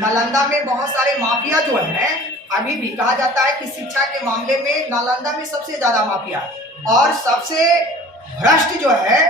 नालंदा में बहुत सारे माफिया जो है, अभी भी कहा जाता है कि शिक्षा के मामले में नालंदा में सबसे ज्यादा माफिया है और सबसे भ्रष्ट जो है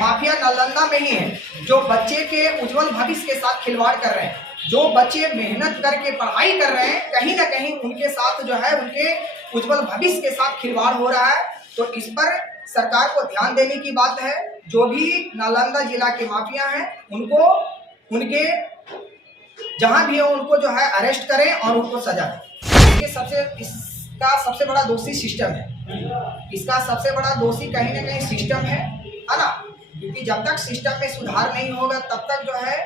माफिया नालंदा में ही है, जो बच्चे के उज्जवल भविष्य के साथ खिलवाड़ कर रहे हैं। जो बच्चे मेहनत करके पढ़ाई कर रहे हैं, कहीं ना कहीं उनके साथ जो है उनके उज्जवल भविष्य के साथ खिलवाड़ हो रहा है। तो इस पर सरकार को ध्यान देने की बात है। जो भी नालंदा जिला के माफिया हैं उनको उनके जहां भी हो उनको जो है अरेस्ट करें और उनको सजा दें। इसका सबसे बड़ा दोषी सिस्टम है। इसका सबसे बड़ा दोषी कहीं ना कहीं सिस्टम है ना, क्योंकि जब तक सिस्टम में सुधार नहीं होगा तब तक जो है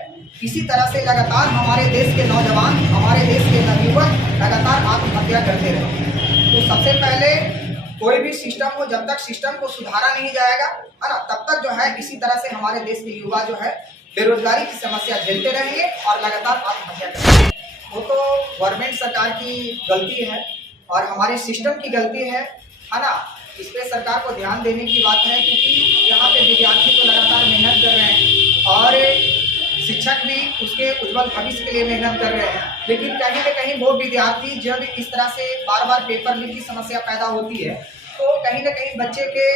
इसी तरह से लगातार हमारे देश के नौजवान, हमारे देश के नवयुवक लगातार आत्महत्या करते रहेंगे। तो सबसे पहले कोई भी सिस्टम हो, जब तक सिस्टम को सुधारा नहीं जाएगा है ना, तब तक जो है इसी तरह से हमारे देश के युवा जो है बेरोजगारी की समस्या झेलते रहेंगे और लगातार आत्महत्या करेंगे। वो तो गवर्नमेंट सरकार की गलती है और हमारे सिस्टम की गलती है ना। इस पे सरकार को ध्यान देने की बात है, क्योंकि यहाँ पे विद्यार्थी तो लगातार मेहनत कर रहे हैं और शिक्षक भी उसके उज्जवल भविष्य के लिए मेहनत कर रहे हैं, लेकिन कहीं न कहीं वो विद्यार्थी जब इस तरह से बार बार पेपर लीक की समस्या पैदा होती है तो कहीं न कहीं बच्चे के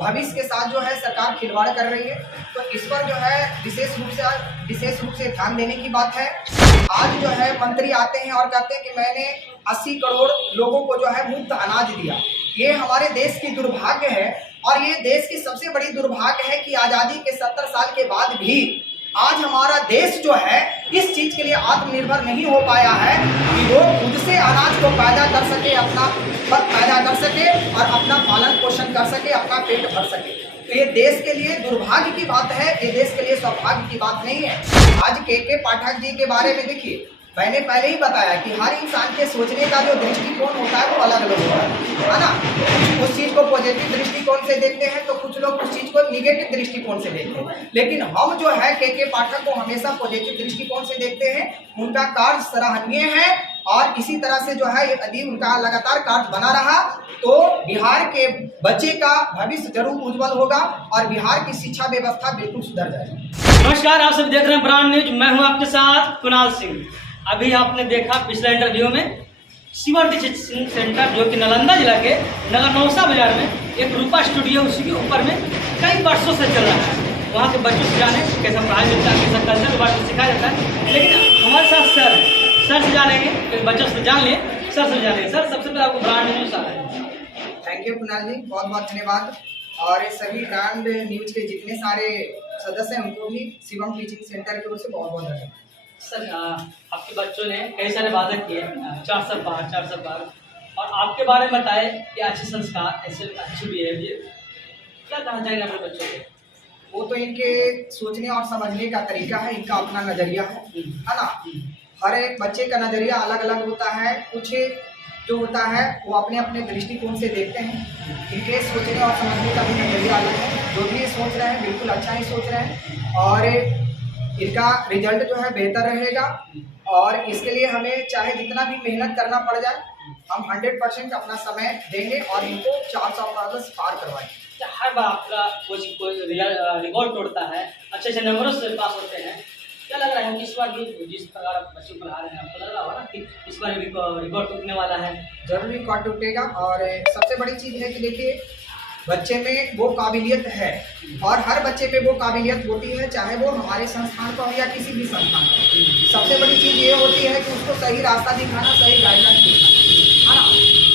भविष्य के साथ जो है सरकार खिलवाड़ कर रही है। तो इस पर जो है विशेष रूप से ध्यान देने की बात है। आज जो है मंत्री आते हैं और कहते हैं कि मैंने 80 करोड़ लोगों को जो है मुफ्त अनाज दिया। ये हमारे देश की दुर्भाग्य है और ये देश की सबसे बड़ी दुर्भाग्य है कि आज़ादी के 70 साल के बाद भी आज हमारा देश जो है इस चीज के लिए आत्मनिर्भर नहीं हो पाया है कि वो खुद से अनाज को पैदा कर सके, अपना फल पैदा कर सके और अपना पालन पोषण कर सके, अपना पेट भर सके। तो ये देश के लिए दुर्भाग्य की बात है, ये देश के लिए सौभाग्य की बात नहीं है। आज के पाठक जी के बारे में देखिए, मैंने पहले ही बताया कि हर इंसान के सोचने का जो दृष्टिकोण होता है वो अलग अलग होता है ना। उस चीज को पॉजिटिव दृष्टिकोण से देखते हैं तो कुछ लोग उस चीज को निगेटिव दृष्टिकोण से देखते हैं, लेकिन हम जो है के पाठक को हमेशा पॉजिटिव दृष्टिकोण से देखते हैं। उनका कार्य सराहनीय है और इसी तरह से जो है यदि उनका लगातार कार्य बना रहा तो बिहार के बच्चे का भविष्य जरूर उज्जवल होगा और बिहार की शिक्षा व्यवस्था बिल्कुल सुधर जाएगी। नमस्कार, आप सब देख रहे हैं ब्रांड न्यूज। मैं हूं आपके साथ कुणाल सिंह। अभी आपने देखा पिछले इंटरव्यू में शिवम टीचिंग सेंटर जो कि नालंदा जिला के नगर नौसा बाजार में एक रूपा स्टूडियो, उसी के ऊपर में कई वर्षों से चल रहा है। वहाँ के बच्चों से जाने कैसा पढ़ाई मिलता है, कैसा कल्चर के बारे में सिखाया जाता है। लेकिन हमारे साथ सर से जानेंगे, बच्चों से जान लिए, सर से जानेंगे। सर, सबसे पहले आपको ब्रांड न्यूज आ रहा है। थैंक यू कुणाल जी, बहुत बहुत धन्यवाद। और सभी ब्रांड न्यूज के जितने सारे सदस्य हैं उनको भी शिवम टीचिंग सेंटर की ओर से बहुत बहुत धन्यवाद। सर, आपके बच्चों ने कई सारे वादे किए, 400 बार, और आपके बारे में बताए कि अच्छे संस्कार, ऐसे अच्छे बिहेवियर, क्या कहना चाहेंगे अपने बच्चों को? वो तो इनके सोचने और समझने का तरीका है, इनका अपना नजरिया है ना। हर एक बच्चे का नजरिया अलग अलग होता है। कुछ जो होता है वो अपने अपने दृष्टिकोण से देखते हैं। इनके सोचने और समझने का भी नजरिया अलग है। जो भी ये सोच रहे हैं बिल्कुल अच्छा ही सोच रहे हैं और इनका रिजल्ट जो है बेहतर रहेगा। और इसके लिए हमें चाहे जितना भी मेहनत करना पड़ जाए, हम 100% अपना समय देंगे और इनको 400 पार करवाएंगे। हर बार आपका कोई रिकॉर्ड तोड़ता है, अच्छे नंबरों से पास होते हैं। क्या लग रहा है कि इस बार भी जिस प्रकार आप बच्चे पढ़ा रहे हैं, आपको लग रहा होगा ना कि इस बार रिकॉर्ड टूटने वाला है? जरूर रिकॉर्ड टूटेगा। और सबसे बड़ी चीज़ है कि देखिए, बच्चे में वो काबिलियत है और हर बच्चे में वो काबिलियत होती है, चाहे वो हमारे संस्थान का हो या किसी भी संस्थान का। सबसे बड़ी चीज़ ये होती है कि उसको सही रास्ता दिखाना, सही गाइडलाइन दिखाना, है ना।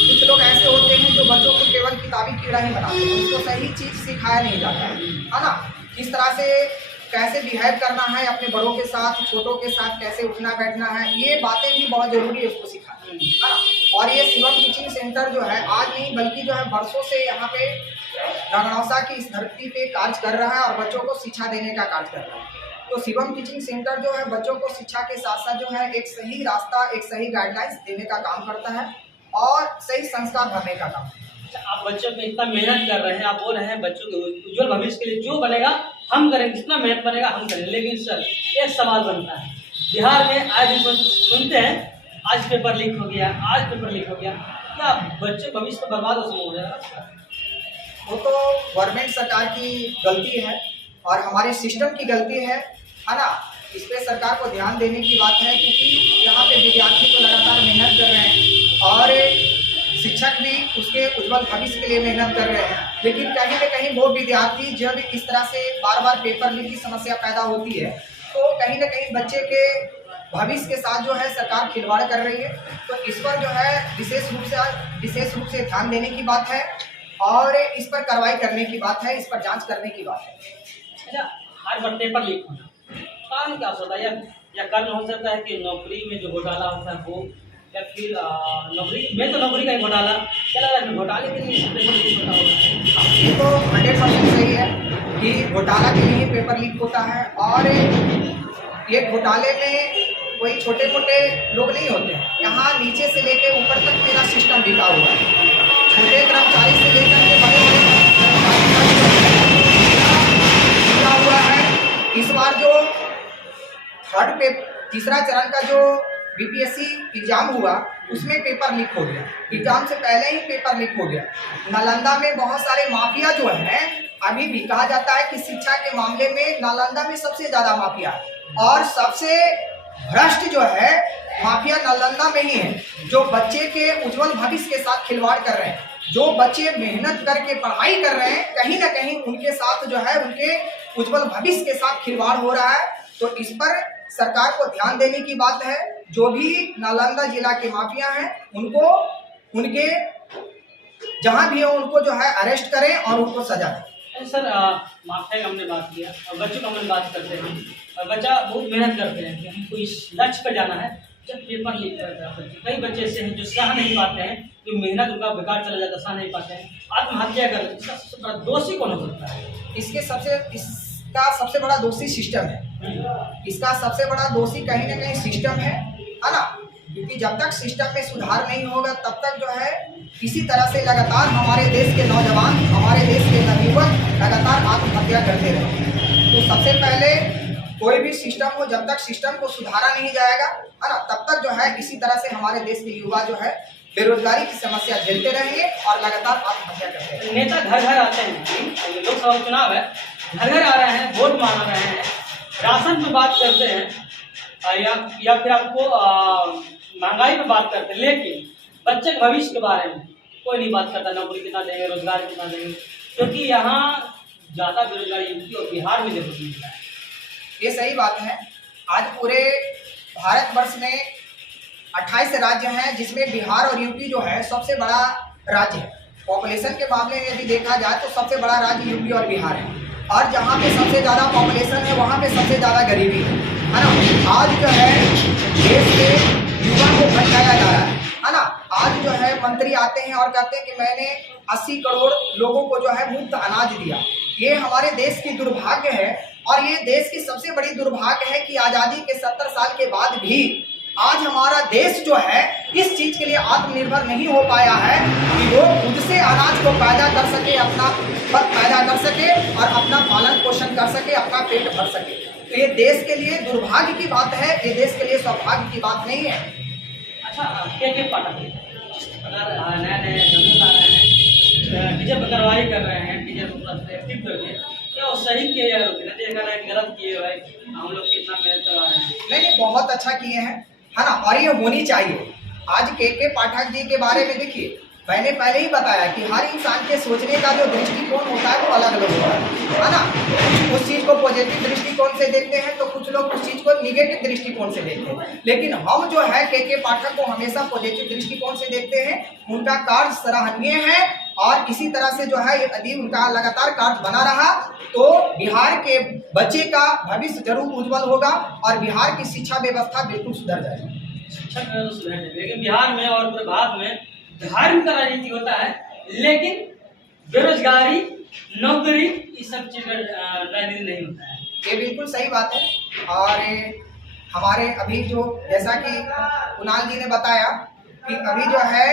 कुछ लोग ऐसे होते हैं जो बच्चों को केवल किताबी कीड़ा ही बनाते हैं, उसको सही चीज़ सिखाया नहीं जाता है ना। किस तरह से कैसे बिहेव करना है अपने बड़ों के साथ, छोटों के साथ कैसे उठना बैठना है, ये बातें भी बहुत जरूरी है उसको सिखाना, है ना। और ये शिवम टीचिंग सेंटर जो है आज नहीं बल्कि जो है वर्षों से यहाँ पे नगनौसा की इस धरती पे कार्य कर रहा है और बच्चों को शिक्षा देने का कार्य कर रहा है। तो शिवम टीचिंग सेंटर जो है बच्चों को शिक्षा के साथ साथ जो है एक सही रास्ता, एक सही गाइडलाइंस देने का काम करता है और सही संस्कार भरने का काम। आप बच्चों पे इतना मेहनत कर रहे हैं, आप बोल रहे हैं बच्चों के उज्जवल भविष्य के लिए जो बनेगा हम करेंगे, जितना मेहनत बनेगा हम करेंगे। लेकिन सर, एक सवाल बनता है, बिहार में आज भी सुनते हैं आज पेपर लीक हो गया, आज पेपर लीक हो गया, क्या बच्चे भविष्य तो बर्बाद हो जाएगा? वो तो गवर्नमेंट सरकार की गलती है और हमारे सिस्टम की गलती है ना। इस पे सरकार को ध्यान देने की बात है, क्योंकि विद्यार्थी तो लगातार मेहनत कर रहे हैं और शिक्षक भी उसके उज्जवल भविष्य के लिए मेहनत कर रहे हैं, लेकिन कहीं न कहीं वो विद्यार्थी जब इस तरह से बार बार पेपर लीक की समस्या पैदा होती है तो कहीं न कहीं बच्चे के भविष्य के साथ जो है सरकार खिलवाड़ कर रही है। तो इस पर जो है विशेष रूप से ध्यान देने की बात है और इस पर कार्रवाई करने की बात है, इस पर जांच करने की बात है। अच्छा, हर बार पेपर लीक होना कारण क्या हो सकता है, या कारण हो सकता है कि नौकरी में जो घोटाला होता है वो, या फिर नौकरी का ही घोटाला, क्या लग रहा है घोटाले के लिए पेपर लीक होता होगा? ये तो 100% सही है कि घोटाला के लिए पेपर लीक होता है और ये घोटाले में कोई छोटे मोटे लोग नहीं होते हैं, यहाँ नीचे से लेकर ऊपर तक मेरा सिस्टम बिका हुआ है। छोटे कर्मचारी से लेकर के बड़े बिका हुआ है। इस बार जो तीसरा चरण का जो बीपीएससी एग्जाम हुआ उसमें पेपर लीक हो गया, एग्जाम से पहले ही पेपर लीक हो गया। नालंदा में बहुत सारे माफिया जो हैं, अभी भी कहा जाता है कि शिक्षा के मामले में नालंदा में सबसे ज़्यादा माफिया है और सबसे भ्रष्ट जो है माफिया नालंदा में ही है, जो बच्चे के उज्जवल भविष्य के साथ खिलवाड़ कर रहे हैं। जो बच्चे मेहनत करके पढ़ाई कर रहे हैं कहीं ना कहीं उनके साथ जो है उनके उज्जवल भविष्य के साथ खिलवाड़ हो रहा है। तो इस पर सरकार को ध्यान देने की बात है। जो भी नालंदा जिला के माफिया हैं उनको उनके जहां भी हो उनको जो है अरेस्ट करें और उनको सजा दें। सर, माफिया का हमने बात किया और बच्चों का हमने बात करते हैं और बच्चा बहुत मेहनत करते हैं कि हमको इस लक्ष्य पर जाना है, जब पेपर लीक कर जाता है कई बच्चे ऐसे हैं जो सह नहीं पाते हैं, जो मेहनत उनका बेकार चला जाता है, सह नहीं पाते हैं, आत्महत्या कर लेते हैं। इसका सबसे बड़ा दोषी कौन हो सकता है? इसका सबसे बड़ा दोषी सिस्टम है। इसका सबसे बड़ा दोषी कहीं ना कहीं सिस्टम है ना, क्योंकि जब तक सिस्टम में सुधार नहीं होगा तब तक जो है इसी तरह से लगातार हमारे देश के नौजवान, हमारे देश के नवयुवक लगातार आत्महत्या करते रहेंगे। तो सबसे पहले कोई भी सिस्टम हो, जब तक सिस्टम को सुधारा नहीं जाएगा है ना, तब तक जो है इसी तरह से हमारे देश के युवा जो है बेरोजगारी की समस्या झेलते रहेंगे और लगातार आत्महत्या करते रहेंगे। नेता घर घर आते हैं, लोकसभा चुनाव है, घर घर आ रहे हैं, वोट मांग रहे हैं, राशन पे बात करते हैं या फिर आपको महंगाई पे बात करते हैं, लेकिन बच्चे के भविष्य के बारे में कोई नहीं बात करता। नौकरी कितना देंगे, रोजगार कितना देंगे, क्योंकि यहाँ ज़्यादा बेरोजगारी यूपी और बिहार में देखने को मिलता है। ये सही बात है। आज पूरे भारतवर्ष में 28 राज्य हैं जिसमें बिहार और यूपी जो है सबसे बड़ा राज्य है। पॉपुलेशन के मामले में यदि देखा जाए तो सबसे बड़ा राज्य यूपी और बिहार है और जहाँ पे सबसे ज़्यादा पॉपुलेशन है वहाँ पे सबसे ज़्यादा गरीबी है ना। आज जो है देश के युवा को भटकाया जा रहा है ना। आज जो है मंत्री आते हैं और कहते हैं कि मैंने 80 करोड़ लोगों को जो है मुफ्त अनाज दिया। ये हमारे देश की दुर्भाग्य है और ये देश की सबसे बड़ी दुर्भाग्य है कि आज़ादी के 70 साल के बाद भी आज हमारा देश जो है इस चीज़ के लिए आत्मनिर्भर नहीं हो पाया है कि वो खुद से अनाज को पैदा कर सके, अपना पद पैदा कर सके और अपना पालन पोषण कर सके, अपना पेट भर सके। तो ये देश के लिए दुर्भाग्य की बात है, ये देश के लिए सौभाग्य की बात नहीं है। अच्छा, के पाठक अगर नए नए जम्मू आ रहे हैं, टीचर पर कार्रवाई कर रहे हैं, टीचर को एक्टिव करके, क्या वो सही किए या गलत किए? भाई हम लोग कितना मेहनत करवा रहे हैं। नहीं, बहुत अच्छा किए हैं है ना, और ये होनी चाहिए। आज के पाठक जी के बारे में देखिए, मैंने पहले ही बताया कि हर इंसान के सोचने का जो दृष्टिकोण होता है वो अलग अलग होता है ना। उस चीज़ को पॉजिटिव दृष्टिकोण से देखते हैं तो कुछ लोग उस चीज़ को निगेटिव दृष्टिकोण से देखते हैं, लेकिन हम जो है के पाठक को हमेशा पॉजिटिव दृष्टिकोण से देखते हैं। उनका कार्य सराहनीय है और इसी तरह से जो है यदि उनका लगातार कार्य बना रहा तो बिहार के बच्चे का भविष्य जरूर उज्जवल होगा और बिहार की शिक्षा व्यवस्था बिल्कुल सुधर जाएगी। शिक्षा व्यवस्था सुधर जाएगी, लेकिन बिहार में और पूरे भारत में धार्मिक राजनीति होता है, लेकिन बेरोजगारी, नौकरी, इस सब चीज राजनीति नहीं होता है। ये बिल्कुल सही बात है। और हमारे अभी जो जैसा कि कुणाल जी ने बताया कि अभी जो है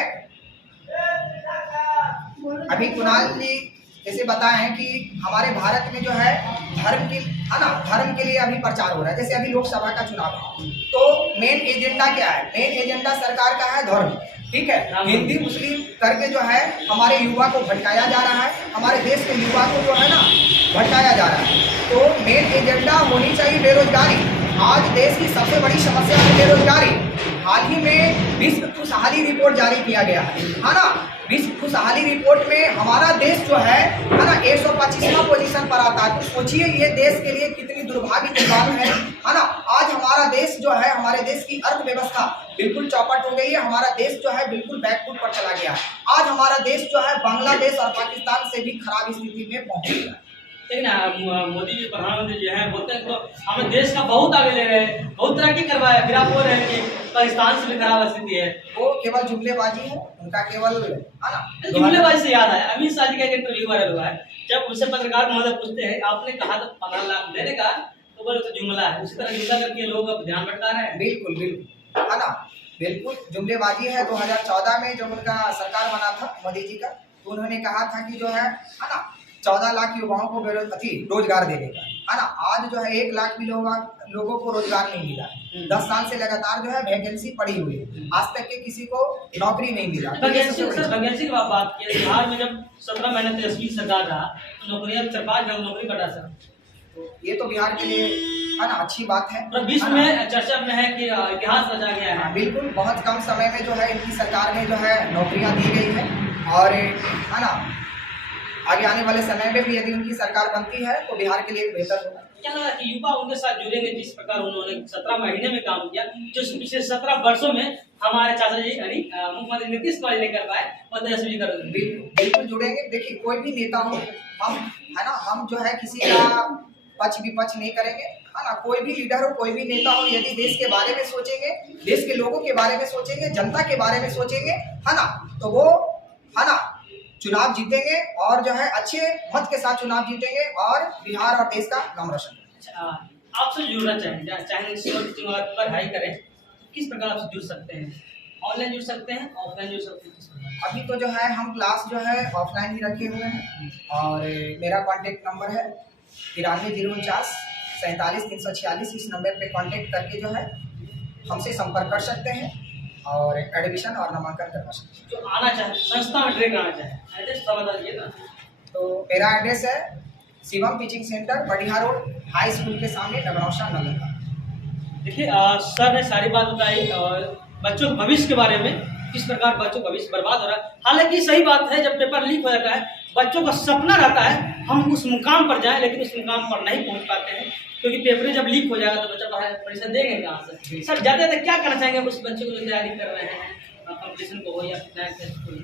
अभी कुणाल जी जैसे बताए हैं कि हमारे भारत में जो है धर्म के लिए अभी प्रचार हो रहा है। जैसे अभी लोकसभा का चुनाव है तो मेन एजेंडा क्या है? मेन एजेंडा सरकार का है धर्म, ठीक है। हिंदी मुस्लिम करके जो है हमारे युवा को भटकाया जा रहा है, हमारे देश के युवा को जो है ना भटकाया जा रहा है। तो मेन एजेंडा होनी चाहिए बेरोजगारी। आज देश की सबसे बड़ी समस्या है बेरोजगारी। हाल ही में विश्व खुशहाली रिपोर्ट जारी किया गया है ना। विश्व खुशहाली रिपोर्ट में हमारा देश जो है ना 125वां पोजीशन पर आता है। तो सोचिए ये देश के लिए कितनी दुर्भाग्य की बात है ना। आज हमारा देश जो है, हमारे देश की अर्थव्यवस्था बिल्कुल चौपट हो गई है। हमारा देश जो है बिल्कुल बैकफुट पर चला गया है। आज हमारा देश जो है बांग्लादेश और पाकिस्तान से भी खराब स्थिति में पहुंच गया है। लेकिन मोदी जी प्रधानमंत्री जो है बोलते हैं तो हमें देश का बहुत आगे ले रहे हैं, बहुत तरक्की करवाया, फिर आप बोल रहे हैं कि पाकिस्तान से भी खराब स्थिति है। वो केवल जुमलेबाजी है उनका, केवल है ना। जुमलेबाजी से याद आया, अमित शाह जी का एक इंटरव्यू वायरल हुआ है। जब उनसे पत्रकार महोदय पूछते हैं आपने कहा था 15 लाख देने का, तो बोले तो जुमला है। उसी तरह जुमला करके लोग अब ध्यान भटका रहे हैं। बिल्कुल बिल्कुल है ना, बिल्कुल जुमलेबाजी है। 2014 में जब उनका सरकार बना था मोदी जी का, तो उन्होंने कहा था कि जो है ना 14 लाख युवाओं को रोजगार देने का, है ना। आज जो है 1 लाख भी लोगों को रोजगार नहीं मिला। 10 साल से लगातार जो है वैकेंसी पड़ी हुई है, आज तक के किसी को नौकरी नहीं मिला। वैकेंसी की बात की, बिहार में जब 17 महीने तेजस्वी सरकार रहा तो नौकरियां 4-5 लाख नौकरी बढ़ा सर। तो ये तो बिहार के लिए है ना अच्छी बात है। और बीच में चर्चा में है कि इतिहास रचा गया है। बिल्कुल, बहुत कम समय में जो है इनकी सरकार में जो है नौकरियां दी गई है। और है ना आगे आने वाले समय में भी यदि उनकी सरकार बनती है तो बिहार के लिए बेहतर होगा। क्या लगा कि युवा उनके साथ जुड़ेंगे जिस प्रकार उन्होंने 17 महीने में काम किया, जो पिछले 17 वर्षों में हमारे चाचा जी यानी मुख्यमंत्री नीतीश कुमार ने कर पाए, और तेजस्वी करेंगे। बिल्कुल जुड़ेंगे। देखिए कोई भी नेता हो, हम है ना, हम जो है किसी का पक्ष विपक्ष नहीं करेंगे, है ना। कोई भी लीडर हो, कोई भी नेता हो, यदि देश के बारे में सोचेंगे, देश के लोगों के बारे में सोचेंगे, जनता के बारे में सोचेंगे, है ना, तो वो है ना चुनाव जीतेंगे और जो है अच्छे मत के साथ चुनाव जीतेंगे और बिहार और देश का नाम रोशन करेंगे। आपसे जुड़ना चाहेंगे, पढ़ाई करें किस प्रकार आपसे जुड़ सकते हैं? ऑनलाइन जुड़ सकते हैं, ऑफलाइन जुड़ सकते हैं? अभी तो जो है हम क्लास जो है ऑफलाइन ही रखे हुए हैं और मेरा कॉन्टेक्ट नंबर है 93 049 47 346। इस नंबर पे कांटेक्ट करके जो है हमसे संपर्क कर सकते हैं और एडमिशन और नामांकन करवा सकते हैं। जो आना चाहे संस्था में ट्रेन आना चाहे एड्रेस बता दीजिए ना। तो मेरा एड्रेस है शिवम टीचिंग सेंटर, बढ़िया रोड, हाई स्कूल के सामने, नगरौसा, नालंदा। देखिए सर ने सारी बात बताई और बच्चों के भविष्य के बारे में, किस प्रकार बच्चों का भविष्य बर्बाद हो रहा है। हालांकि सही बात है, जब पेपर लीक हो जाता है बच्चों का सपना रहता है हम उस मुकाम पर जाएं, लेकिन उस मुकाम पर नहीं पहुंच पाते हैं क्योंकि पेपर जब लीक हो जाएगा तो बच्चा परीक्षा देंगे कहाँ से। सर जाते जाते क्या करना चाहेंगे उस बच्चों को जो तैयारी कर रहे हैं कॉम्पिटिशन को हो या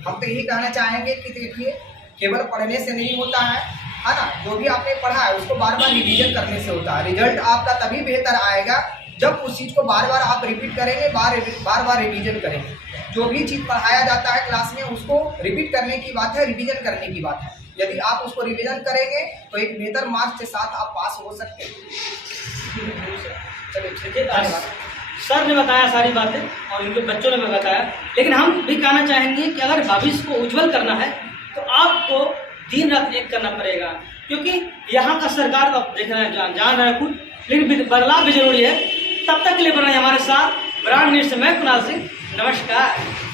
हम तो यही कहना चाहेंगे कि देखिए केवल पढ़ने से नहीं होता है ना। जो भी आपने पढ़ा है उसको बार बार रिवीजन करने से होता है। रिजल्ट आपका तभी बेहतर आएगा जब उस चीज़ को बार बार आप रिपीट करेंगे, बार बार रिवीजन करेंगे। जो भी चीज़ पढ़ाया जाता है क्लास में उसको रिपीट करने की बात है, रिवीजन करने की बात है। यदि आप उसको रिवीजन करेंगे तो एक बेहतर मार्क्स के साथ आप पास हो सकते हैं। चलिए ठीक है, धन्यवाद। सर ने बताया सारी बातें और इनके बच्चों ने भी बताया, लेकिन हम भी कहना चाहेंगे कि अगर भविष्य को उज्जवल करना है तो आपको दिन रात एक करना पड़ेगा, क्योंकि यहाँ का सरकार तो देख रहे हैं, जान रहे हैं खुद, लेकिन बदलाव भी जरूरी है। तब तक के लिए बना हमारे साथ ब्रांड न्यूज़ से मैं कुणाल सिंह, नमस्कार।